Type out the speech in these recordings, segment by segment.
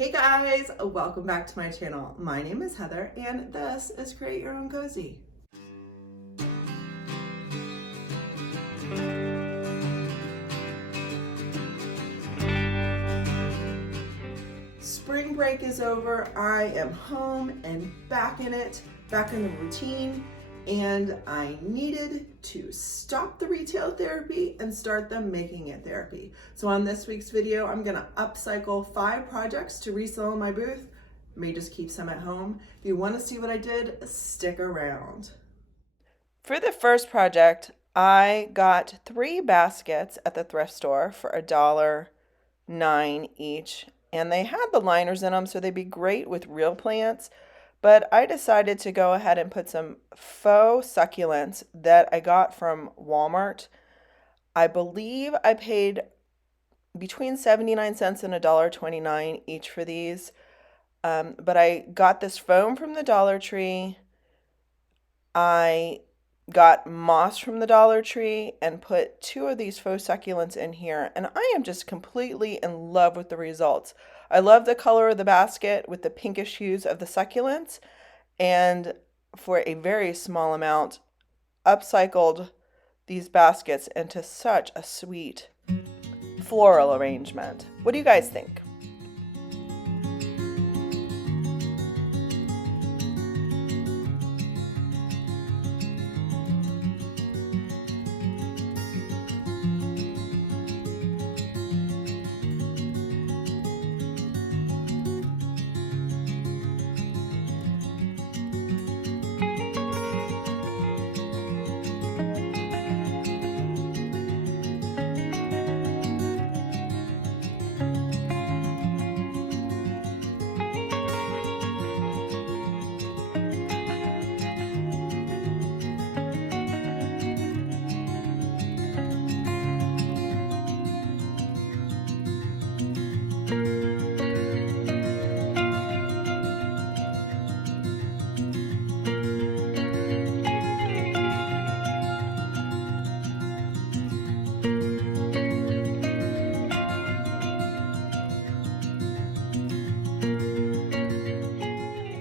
Hey guys, welcome back to my channel. My name is Heather and this is Create Your Own Cozy. Spring break is over. I am home and back in it, back in the routine, and I needed to stop the retail therapy and start the making it therapy. So on this week's video, I'm gonna upcycle 5 projects to resell in my booth. May just keep some at home. If you wanna see what I did, stick around. For the first project, I got 3 baskets at the thrift store for $1.09 each. And they had the liners in them, so they'd be great with real plants. But I decided to go ahead and put some faux succulents that I got from Walmart. I believe I paid between 79 cents and $1.29 each for these. But I got this foam from the Dollar Tree. I got moss from the Dollar Tree and put 2 of these faux succulents in here, and I am just completely in love with the results. I love the color of the basket with the pinkish hues of the succulents, and for a very small amount upcycled these baskets into such a sweet floral arrangement. What do you guys think?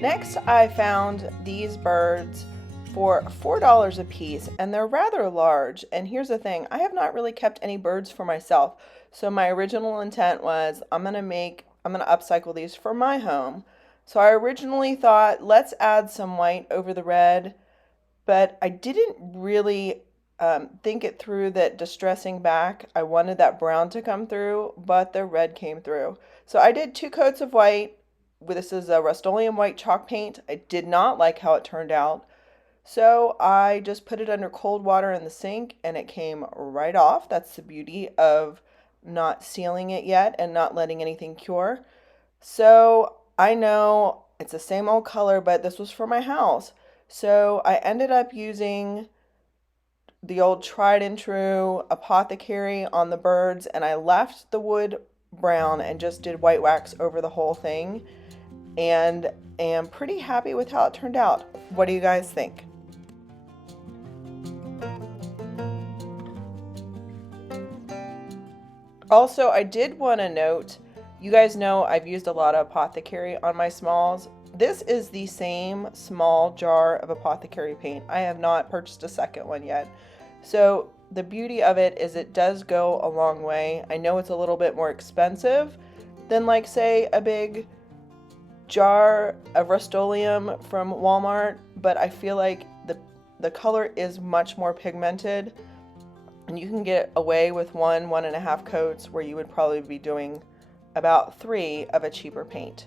Next, I found these birds for $4 a piece, and they're rather large. And here's the thing, I have not really kept any birds for myself. So my original intent was I'm gonna upcycle these for my home. So I originally thought, let's add some white over the red, but I didn't really think it through that distressing back, I wanted that brown to come through, but the red came through. So I did 2 coats of white. This is a Rust-Oleum white chalk paint. I did not like how it turned out. So I just put it under cold water in the sink and it came right off. That's the beauty of not sealing it yet and not letting anything cure. So I know it's the same old color, but this was for my house. So I ended up using the old tried and true apothecary on the birds, and I left the wood brown and just did white wax over the whole thing, and am pretty happy with how it turned out. What do you guys think? Also, I did want to note, you guys know I've used a lot of apothecary on my smalls. This is the same small jar of apothecary paint. I have not purchased a second one yet. So the beauty of it is it does go a long way. I know it's a little bit more expensive than, like, say, a big jar of Rust-Oleum from Walmart, but I feel like the color is much more pigmented, and you can get away with 1.5 coats where you would probably be doing about 3 of a cheaper paint.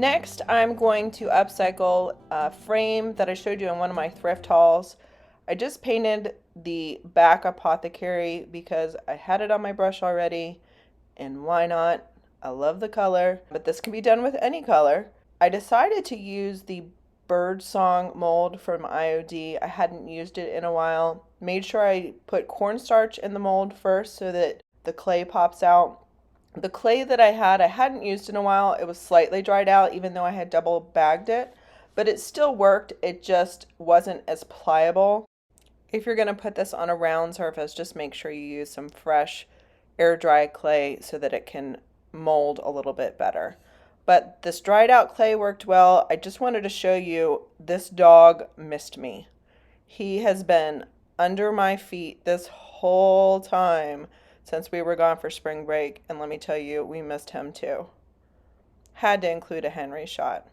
Next, I'm going to upcycle a frame that I showed you in one of my thrift hauls. I just painted the back apothecary because I had it on my brush already, and why not? I love the color, but this can be done with any color. I decided to use the bird song mold from IOD. I hadn't used it in a while. Made sure I put cornstarch in the mold first so that the clay pops out. The clay that I hadn't used in a while. It was slightly dried out even though I had double bagged it, but it still worked. It just wasn't as pliable. If you're going to put this on a round surface, just make sure you use some fresh air dry clay so that it can mold a little bit better. But this dried out clay worked well. I just wanted to show you this dog missed me. He has been under my feet this whole time since we were gone for spring break, and let me tell you, we missed him too. Had to include a Henry shot.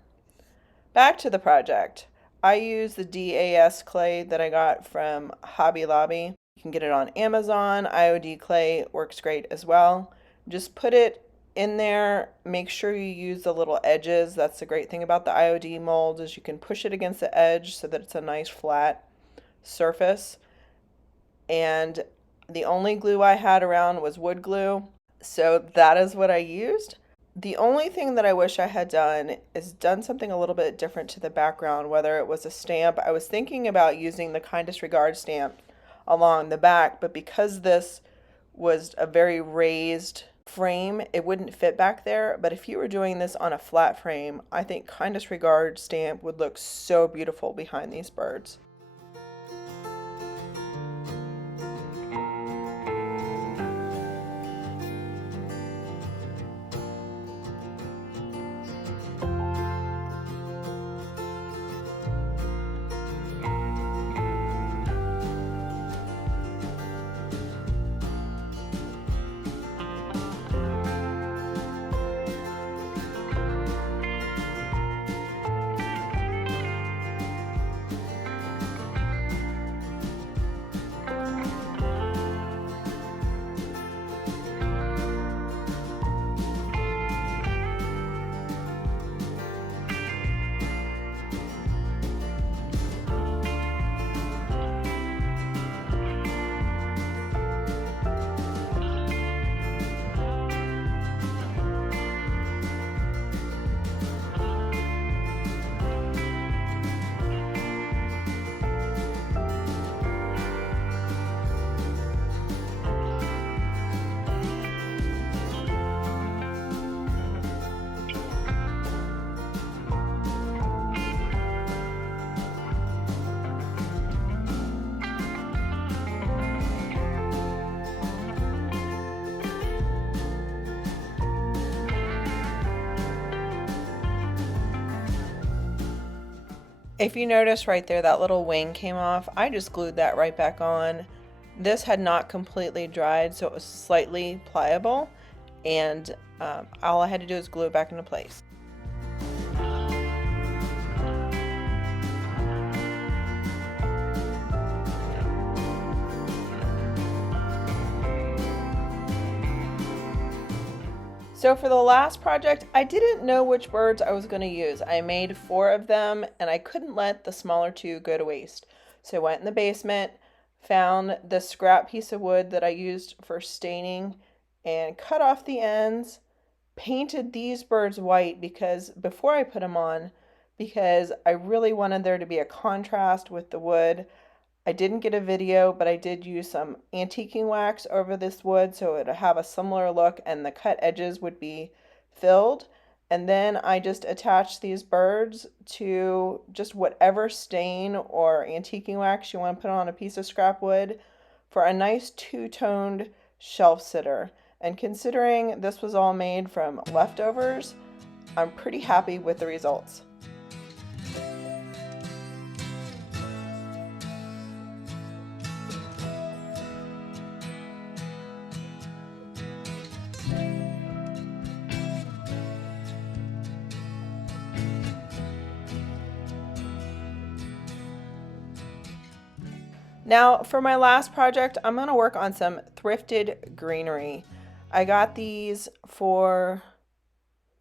Back to the project. I use the DAS clay that I got from Hobby Lobby. You can get it on Amazon. IOD clay works great as well. Just put it in there. Make sure you use the little edges. That's the great thing about the IOD mold is you can push it against the edge so that it's a nice flat surface. And the only glue I had around was wood glue, so that is what I used. The only thing that I wish I had done is done something a little bit different to the background, whether it was a stamp. I was thinking about using the kindest regard stamp along the back, but because this was a very raised frame, it wouldn't fit back there. But if you were doing this on a flat frame, I think kindest regard stamp would look so beautiful behind these birds. If you notice right there, that little wing came off. I just glued that right back on. This had not completely dried, so it was slightly pliable, and all I had to do is glue it back into place. So for the last project, I didn't know which birds I was going to use. I made 4 of them and I couldn't let the smaller 2 go to waste. So I went in the basement, found the scrap piece of wood that I used for staining and cut off the ends, painted these birds white because before I put them on, because I really wanted there to be a contrast with the wood. I didn't get a video, but I did use some antiquing wax over this wood so it would have a similar look and the cut edges would be filled. And then I just attached these birds to just whatever stain or antiquing wax you want to put on a piece of scrap wood for a nice two-toned shelf sitter. And considering this was all made from leftovers, I'm pretty happy with the results. Now for my last project, I'm going to work on some thrifted greenery. I got these for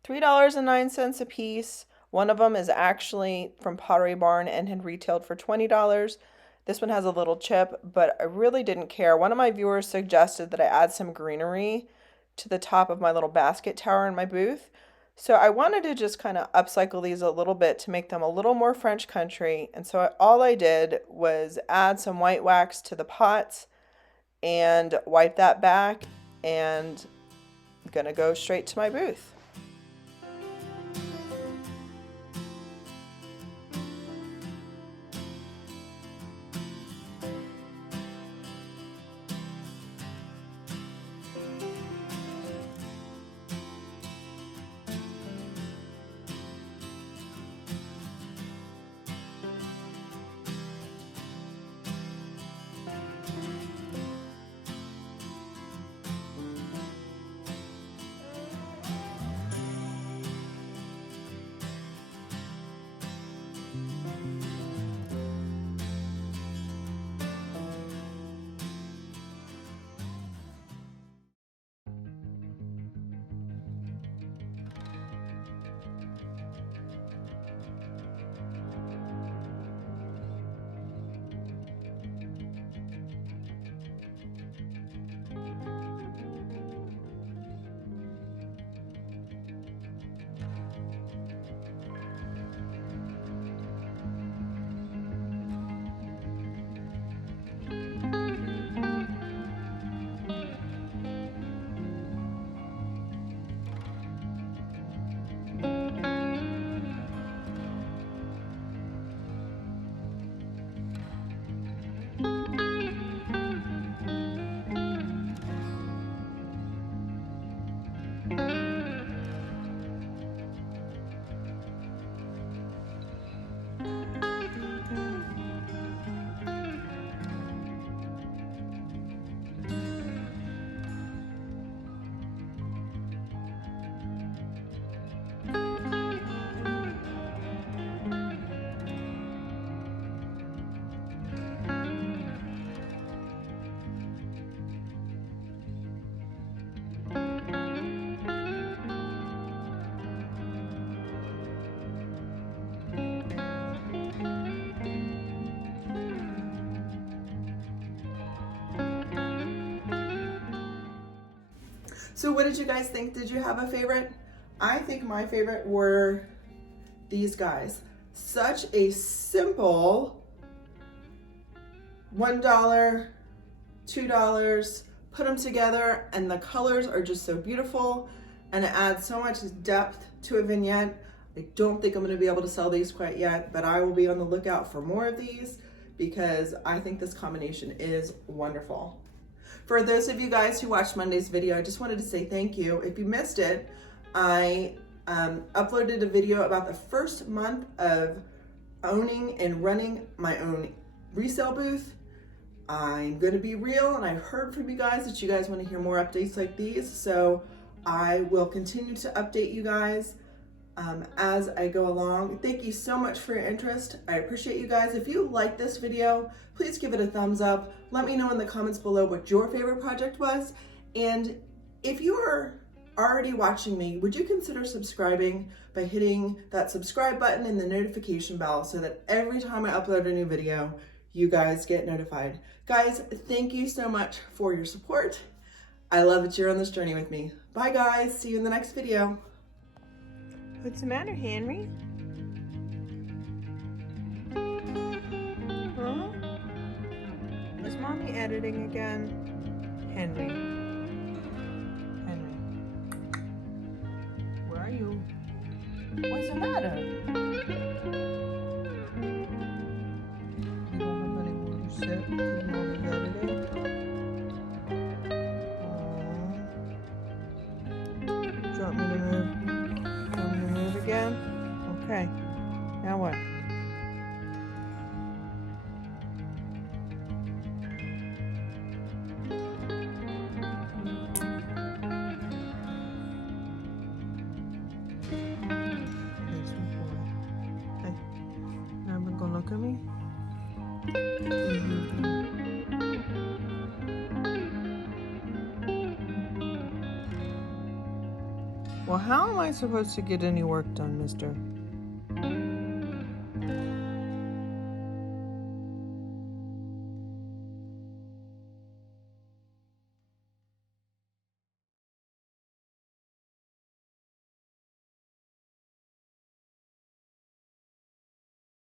$3.09 a piece. One of them is actually from Pottery Barn and had retailed for $20. This one has a little chip, but I really didn't care. One of my viewers suggested that I add some greenery to the top of my little basket tower in my booth. So I wanted to just kind of upcycle these a little bit to make them a little more French country. And so all I did was add some white wax to the pots and wipe that back, and I'm gonna go straight to my booth. So what did you guys think? Did you have a favorite? I think my favorite were these guys. Such a simple $1, $2, put them together, and the colors are just so beautiful, and it adds so much depth to a vignette. I don't think I'm going to be able to sell these quite yet, but I will be on the lookout for more of these because I think this combination is wonderful. For those of you guys who watched Monday's video, I just wanted to say thank you. If you missed it, I uploaded a video about the first month of owning and running my own resale booth. I'm going to be real, and I've heard from you guys that you guys want to hear more updates like these, so I will continue to update you guys as I go along. Thank you so much for your interest. I appreciate you guys. If you like this video, please give it a thumbs up. Let me know in the comments below what your favorite project was. And if you are already watching me, would you consider subscribing by hitting that subscribe button and the notification bell so that every time I upload a new video, you guys get notified. Guys, thank you so much for your support. I love that you're on this journey with me. Bye guys, see you in the next video. What's the matter, Henry? Huh? Is mommy editing again? Henry. Henry. Where are you? What's the matter? You don't have anywhere to sit because mommy's editing? Do you want me to move? Again? Okay. Now what? There's one more. Well, how am I supposed to get any work done, mister?